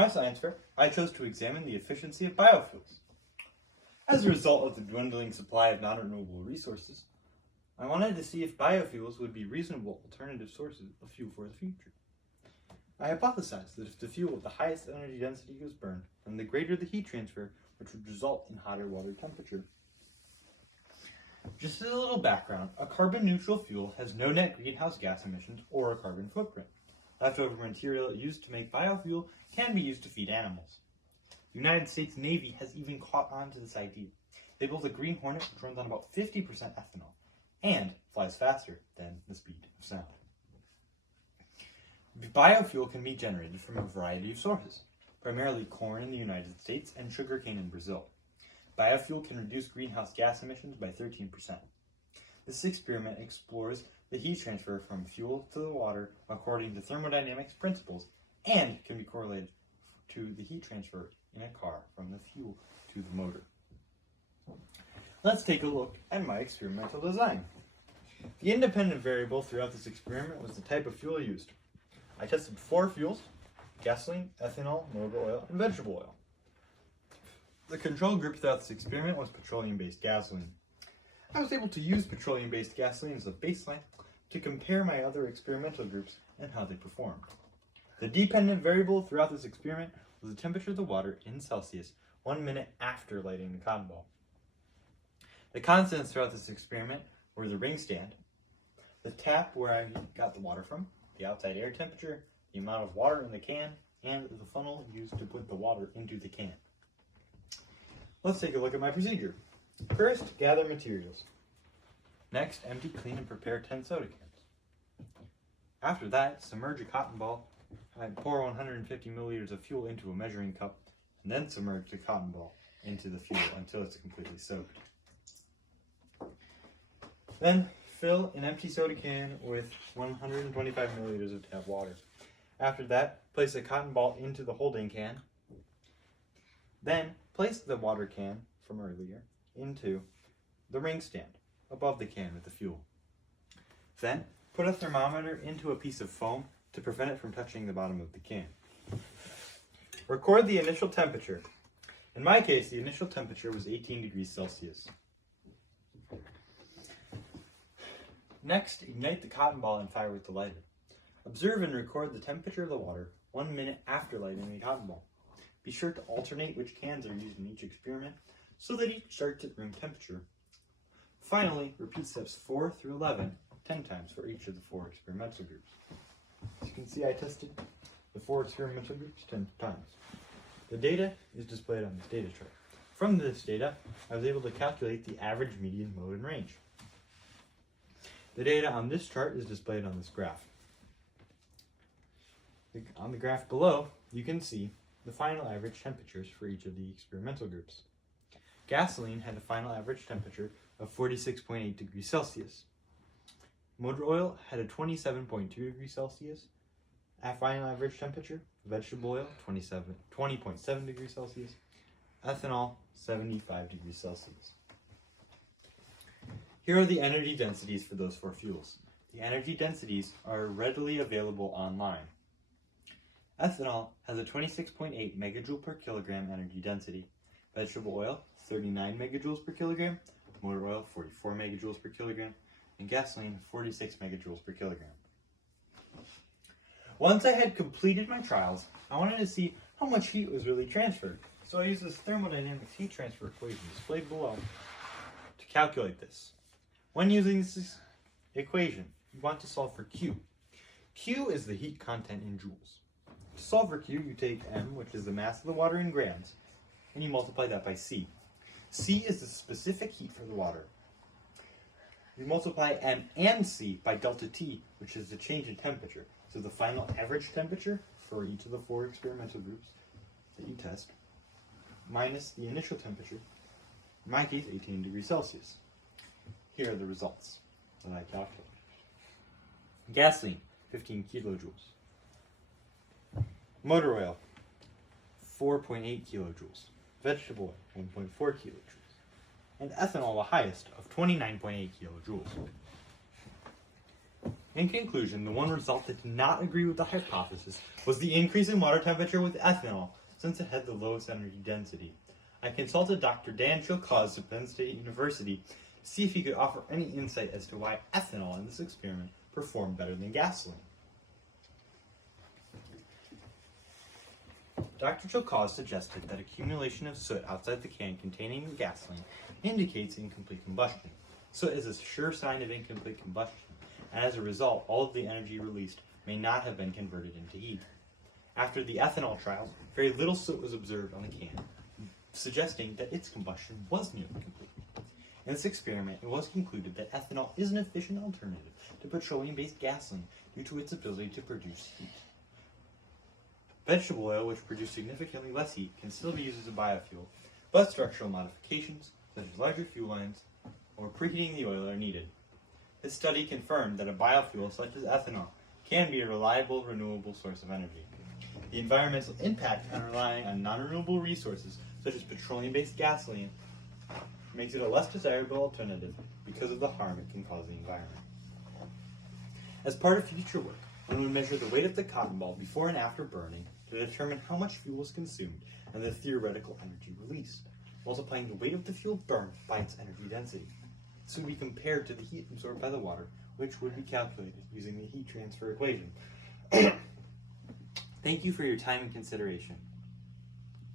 my science fair, I chose to examine the efficiency of biofuels. As a result of the dwindling supply of non-renewable resources, I wanted to see if biofuels would be reasonable alternative sources of fuel for the future. I hypothesized that if the fuel with the highest energy density was burned, then the greater the heat transfer, which would result in hotter water temperature. Just as a little background, a carbon-neutral fuel has no net greenhouse gas emissions or a carbon footprint. Leftover material used to make biofuel can be used to feed animals. The United States Navy has even caught on to this idea. They built a Green Hornet which runs on about 50% ethanol and flies faster than the speed of sound. Biofuel can be generated from a variety of sources, primarily corn in the United States and sugarcane in Brazil. Biofuel can reduce greenhouse gas emissions by 13%. This experiment explores the heat transfer from fuel to the water according to thermodynamics principles and can be correlated to the heat transfer in a car from the fuel to the motor. Let's take a look at my experimental design. The independent variable throughout this experiment was the type of fuel used. I tested 4 fuels: gasoline, ethanol, motor oil, and vegetable oil. The control group throughout this experiment was petroleum-based gasoline. I was able to use petroleum-based gasoline as a baseline to compare my other experimental groups and how they performed. The dependent variable throughout this experiment was the temperature of the water in Celsius 1 minute after lighting the cotton ball. The constants throughout this experiment were the ring stand, the tap where I got the water from, the outside air temperature, the amount of water in the can, and the funnel used to put the water into the can. Let's take a look at my procedure. First, gather materials. Next, empty, clean, and prepare 10 soda cans. After that, submerge a cotton ball. I pour 150 milliliters of fuel into a measuring cup, and then submerge the cotton ball into the fuel until it's completely soaked. Then, fill an empty soda can with 125 milliliters of tap water. After that, place a cotton ball into the holding can. Then, place the water can from earlier into the ring stand above the can with the fuel. Then, put a thermometer into a piece of foam to prevent it from touching the bottom of the can. Record the initial temperature. In my case, the initial temperature was 18 degrees Celsius. Next, ignite the cotton ball and fire with the lighter. Observe and record the temperature of the water 1 minute after lighting the cotton ball. Be sure to alternate which cans are used in each experiment so that each starts at room temperature. Finally, repeat steps 4 through 11 10 times for each of the 4 experimental groups. As you can see, I tested the 4 experimental groups 10 times. The data is displayed on this data chart. From this data, I was able to calculate the average median mode and range. The data on this chart is displayed on this graph. On the graph below, you can see the final average temperatures for each of the experimental groups. Gasoline had a final average temperature of 46.8 degrees Celsius. Motor oil had a 27.2 degrees Celsius final average temperature. Vegetable oil, 20.7 degrees Celsius. Ethanol, 75 degrees Celsius. Here are the energy densities for those 4 fuels. The energy densities are readily available online. Ethanol has a 26.8 megajoule per kilogram energy density. Vegetable oil, 39 megajoules per kilogram. Motor oil, 44 megajoules per kilogram. And gasoline, 46 megajoules per kilogram. Once I had completed my trials, I wanted to see how much heat was really transferred. So I used this thermodynamics heat transfer equation displayed below to calculate this. When using this equation, you want to solve for Q. Q is the heat content in joules. To solve for Q, you take M, which is the mass of the water in grams, and you multiply that by C. C is the specific heat for the water. You multiply M and C by delta T, which is the change in temperature. So the final average temperature for each of the 4 experimental groups that you test, minus the initial temperature, in my case, 18 degrees Celsius. Here are the results that I calculated. Gasoline, 15 kilojoules. Motor oil, 4.8 kilojoules. Vegetable oil, 1.4 kilojoules. And ethanol, the highest, of 29.8 kilojoules. In conclusion, the one result that did not agree with the hypothesis was the increase in water temperature with ethanol, since it had the lowest energy density. I consulted Dr. Dan Chilcause of Penn State University to see if he could offer any insight as to why ethanol in this experiment performed better than gasoline. Dr. Chilcause suggested that accumulation of soot outside the can containing the gasoline indicates incomplete combustion. Soot is a sure sign of incomplete combustion, and as a result, all of the energy released may not have been converted into heat. After the ethanol trials, very little soot was observed on the can, suggesting that its combustion was nearly complete. In this experiment, it was concluded that ethanol is an efficient alternative to petroleum-based gasoline due to its ability to produce heat. Vegetable oil, which produces significantly less heat, can still be used as a biofuel, but structural modifications, such as larger fuel lines or preheating the oil, are needed. This study confirmed that a biofuel such as ethanol can be a reliable, renewable source of energy. The environmental impact on relying on non-renewable resources, such as petroleum-based gasoline, makes it a less desirable alternative because of the harm it can cause the environment. As part of future work, one would measure the weight of the cotton ball before and after burning to determine how much fuel was consumed and the theoretical energy released, multiplying the weight of the fuel burned by its energy density. This would be compared to the heat absorbed by the water, which would be calculated using the heat transfer equation. Thank you for your time and consideration.